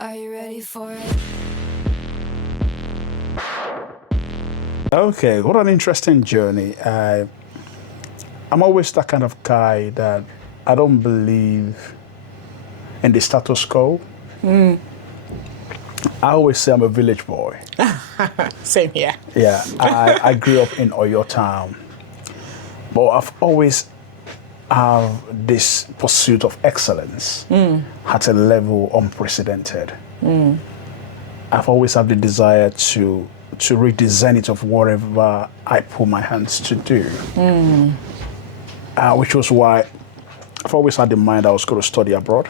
Are you ready for it? Okay, what an interesting journey. I'm always that kind of guy that I don't believe in the status quo. I always say I'm a village boy. Same here. Yeah, I grew up in Oyo town, but I've always have this pursuit of excellence at a level unprecedented. I've always had the desire to reach the zenith of whatever I put my hands to do, which was why I've always had in mind I was going to study abroad.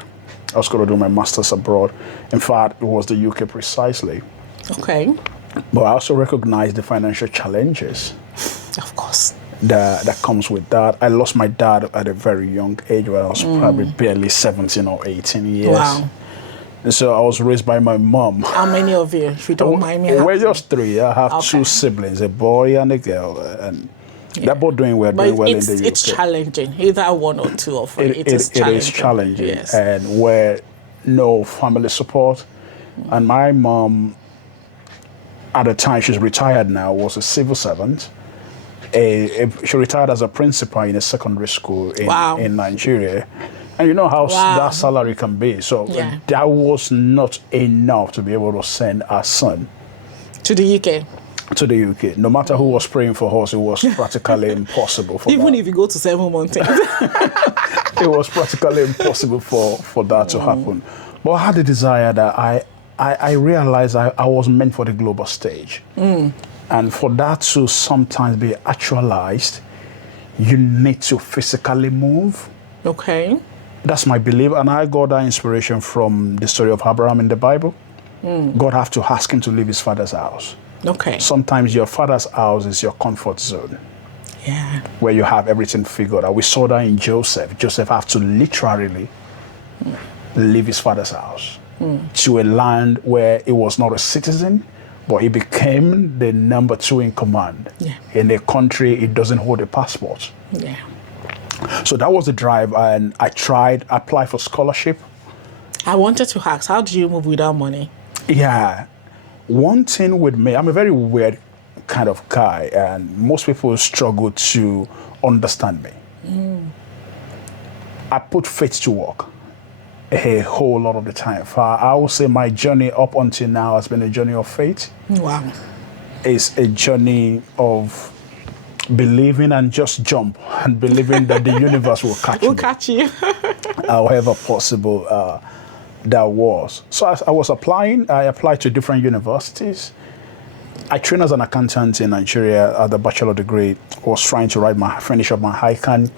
I was going to do my master's abroad. In fact, it was the UK precisely. Okay. But I also recognize the financial challenges Of course. that comes with that. I lost my dad at a very young age when I was probably barely 17 or 18 years. Wow. And so I was raised by my mom. How many of you, if you don't mind me asking? We're just three. I have two siblings, a boy and a girl. And they're both doing well, But in the UK. it's challenging, either one or two of it. It is challenging. Yes. And where no family support. And my mom, at the time, she's retired now, was a civil servant. She retired as a principal in a secondary school in Nigeria. And you know how that salary can be. So that was not enough to be able to send our son to the UK. To the UK. No matter who was praying for us, it was practically impossible for Even that. if you go to 7 mountains. It was practically impossible for that to happen. But I had the desire that I realized I was meant for the global stage. And for that to sometimes be actualized, you need to physically move. Okay. That's my belief. And I got that inspiration from the story of Abraham in the Bible. God had to ask him to leave his father's house. Okay. Sometimes your father's house is your comfort zone. Yeah. Where you have everything figured out. We saw that in Joseph. Joseph had to literally leave his father's house to a land where he was not a citizen, but he became the number 2 in command. Yeah. In a country he doesn't hold a passport. Yeah. So that was the drive, and I applied for scholarship. I wanted to ask, how do you move without money? Yeah. One thing with me, I'm a very weird kind of guy, and most people struggle to understand me. I put faith to work a whole lot of the time. I would say my journey up until now has been a journey of faith. Wow. It's a journey of believing and just jump and believing that the universe will catch We'll me. catch you. However possible that was. So as I was applying, I applied to different universities. I trained as an accountant in Nigeria at the bachelor degree. I was trying to finish up my HICAN.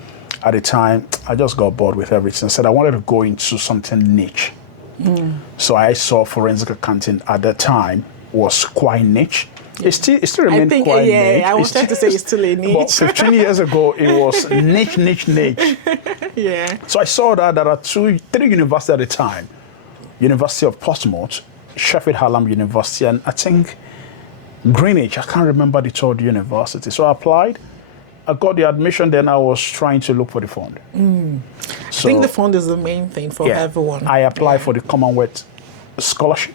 At the time, I just got bored with everything. Said I wanted to go into something niche. So I saw forensic accounting at the time was quite niche. It still remained quite niche. I was trying to say it's still a niche. But 15 years ago, it was niche. Yeah. So I saw that there are 3 universities at the time. University of Portsmouth, Sheffield Hallam University, and I think Greenwich. I can't remember the third university. So I applied. I got the admission, then I was trying to look for the fund. So, I think the fund is the main thing for everyone. I applied for the Commonwealth Scholarship.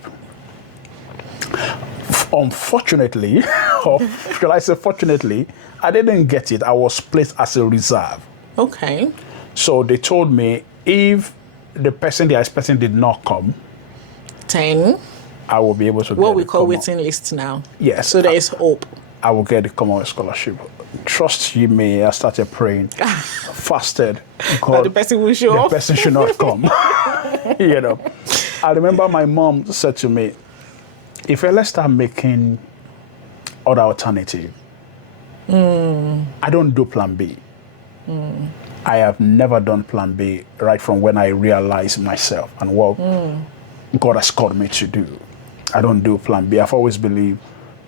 Unfortunately, or shall I say fortunately, I didn't get it. I was placed as a reserve. Okay. So they told me if the person they are expecting did not come, 10. I will be able to get what we call waiting list now. Yes. So there is hope. I will get the Commonwealth Scholarship. Trust you me, I started praying, fasted. But the person will show up. The person should not come. You know. I remember my mom said to me, if let's start making other alternative, I don't do plan B. I have never done plan B right from when I realized myself and what God has called me to do. I don't do plan B. I've always believed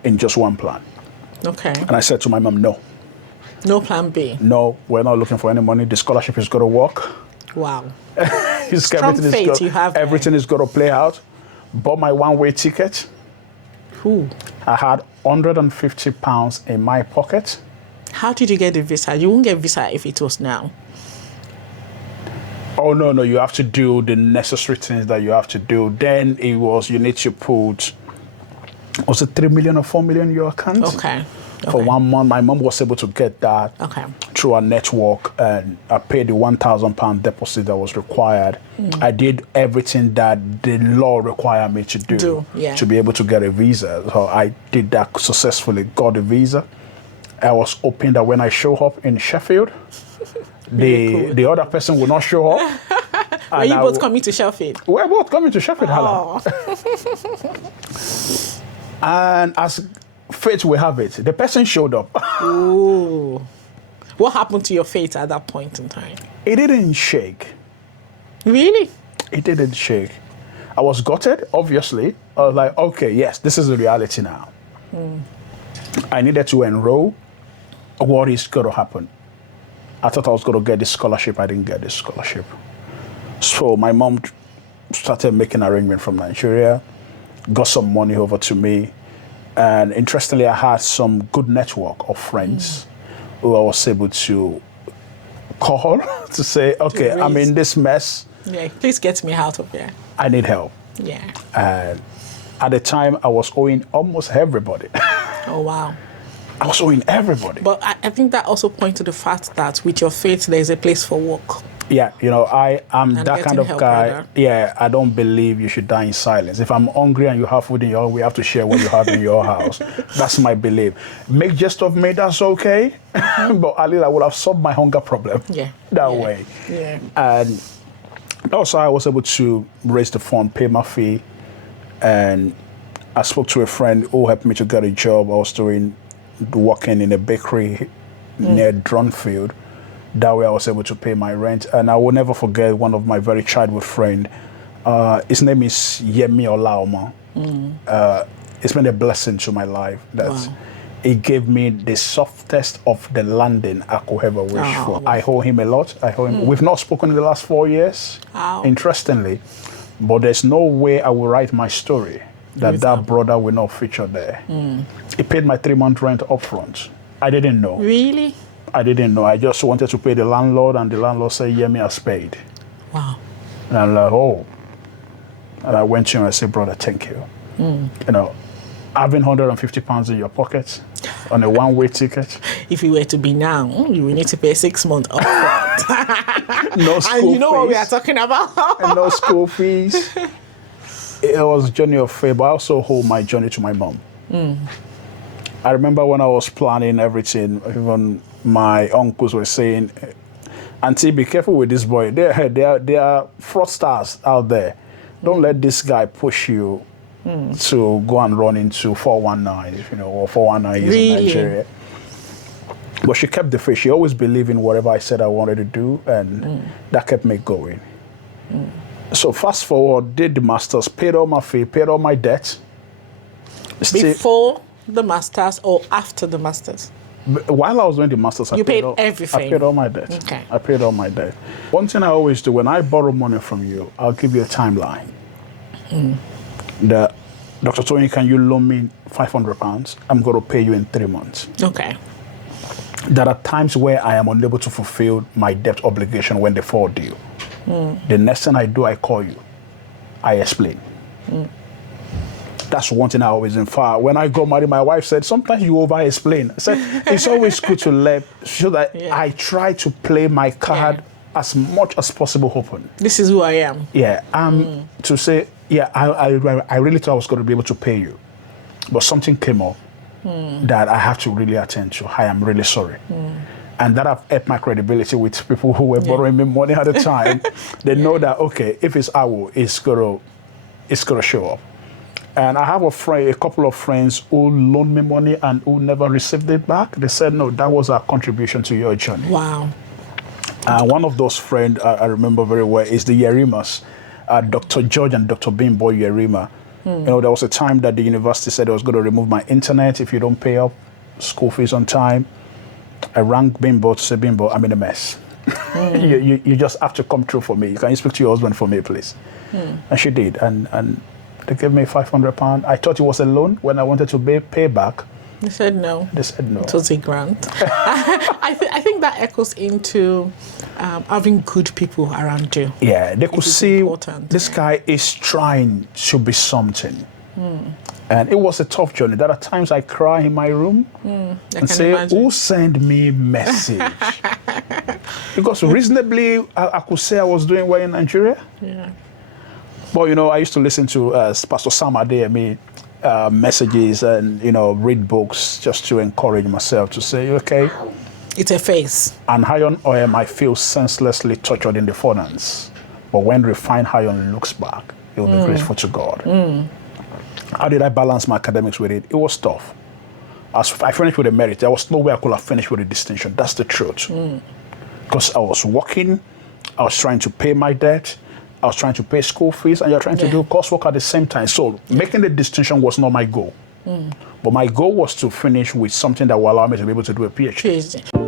in just one plan. Okay. And I said to my mom, no. No plan B. No, we're not looking for any money. The scholarship is going to work. Wow. Strong faith you have. Everything is going to play out. Bought my one-way ticket. Ooh. I had £150 in my pocket. How did you get the visa? You won't get visa if it was now. Oh, no, you have to do the necessary things that you have to do. Then it was, you need to put, was it 3 million or 4 million in your account? Okay. For 1 month, my mom was able to get that through our network, and I paid the £1,000 deposit that was required. I did everything that the law required me to do to be able to get a visa. So I did that successfully, got a visa. I was hoping that when I show up in Sheffield, the other person will not show up. Were you both coming to Sheffield? We're both coming to Sheffield, Hala. And as fate will have it, the person showed up. Ooh. What happened to your faith at that point in time? It didn't shake. Really? It didn't shake. I was gutted, obviously. I was like, okay, yes, this is the reality now. I needed to enroll. What is going to happen? I thought I was going to get this scholarship. I didn't get this scholarship. So my mom started making arrangements from Nigeria, got some money over to me. And interestingly, I had some good network of friends who I was able to call to say, okay, I'm in this mess. Yeah, please get me out of here. I need help. Yeah. And at the time, I was owing almost everybody. Oh, wow. I was owing everybody. But I think that also points to the fact that with your faith, there's a place for work. Yeah, I'm that kind of guy. Rather. Yeah, I don't believe you should die in silence. If I'm hungry and you have food in your house, we have to share what you have in your house. That's my belief. Make jest of me, that's okay. But at least I would have solved my hunger problem that way. Yeah. And also I was able to raise the fund, pay my fee. And I spoke to a friend who helped me to get a job. I was working in a bakery near Dronfield. That way I was able to pay my rent. And I will never forget one of my very childhood friend. His name is Yemi Olaoma. It's been a blessing to my life. It gave me the softest of the landing I could ever wish for. Wow. I owe him a lot. We've not spoken in the last 4 years, interestingly. But there's no way I will write my story that brother will not feature there. He paid my 3-month rent up front. I didn't know. Really? I didn't know. I just wanted to pay the landlord, and the landlord said, Yemi has paid. Wow. And I'm like, oh. And I went to him and I said, brother, thank you. Having £150 in your pocket on a one-way ticket. If it were to be now, you will need to pay 6 months up front. No school fees. And you know what we are talking about? And no school fees. It was a journey of faith, but I also hold my journey to my mom. I remember when I was planning everything, even my uncles were saying, Auntie, be careful with this boy. There are fraudsters out there. Don't let this guy push you to go and run into 419, or 419 in Nigeria. But she kept the faith. She always believed in whatever I said I wanted to do, and that kept me going. So fast forward, did the masters, paid all my fee, paid all my debt. Before the masters or after the masters? While I was doing the masters, I paid everything. I paid all my debt. Okay. I paid all my debt. One thing I always do, when I borrow money from you, I'll give you a timeline. Dr. Tony, can you loan me £500? I'm going to pay you in 3 months. Okay. There are times where I am unable to fulfill my debt obligation when they fall due. The next thing I do, I call you. I explain. That's one thing I always infer. When I got married, my wife said, sometimes you over-explain. I said, it's always good to so that I try to play my card as much as possible open. This is who I am. Yeah, to say, I really thought I was going to be able to pay you. But something came up that I have to really attend to. I am really sorry. And that have helped my credibility with people who were borrowing me money at the time. They know that, okay, if it's Awo, it's gonna show up. And I have a couple of friends who loaned me money and who never received it back. They said, no, that was our contribution to your journey. Wow. One of those friends I remember very well is the Yerimas, Dr. George and Dr. Bimbo Yerima. There was a time that the university said it was going to remove my internet if you don't pay up school fees on time. I rang Bimbo to say, Bimbo, I'm in a mess. You just have to come through for me. Can you speak to your husband for me, please? And she did. And they gave me £500. I thought it was a loan when I wanted to pay back. They said no. They said no. It was a grant. I think that echoes into having good people around you. Yeah, they could see important. this guy is trying to be something. And it was a tough journey. There are times I cry in my room and say, who sent me message? Because reasonably, I could say I was doing well in Nigeria. Yeah. But, you know, I used to listen to Pastor Sam Adeyemi messages and, you know, read books just to encourage myself to say, okay. It's a phase. An iron ore might feel senselessly tortured in the furnace, but when refined iron looks back, it will be grateful to God. How did I balance my academics with it? It was tough. As I finished with a merit, there was no way I could have finished with a distinction. That's the truth. Because I was working, I was trying to pay my debt, I was trying to pay school fees, and you're trying to do coursework at the same time. So making the distinction was not my goal. But my goal was to finish with something that will allow me to be able to do a PhD.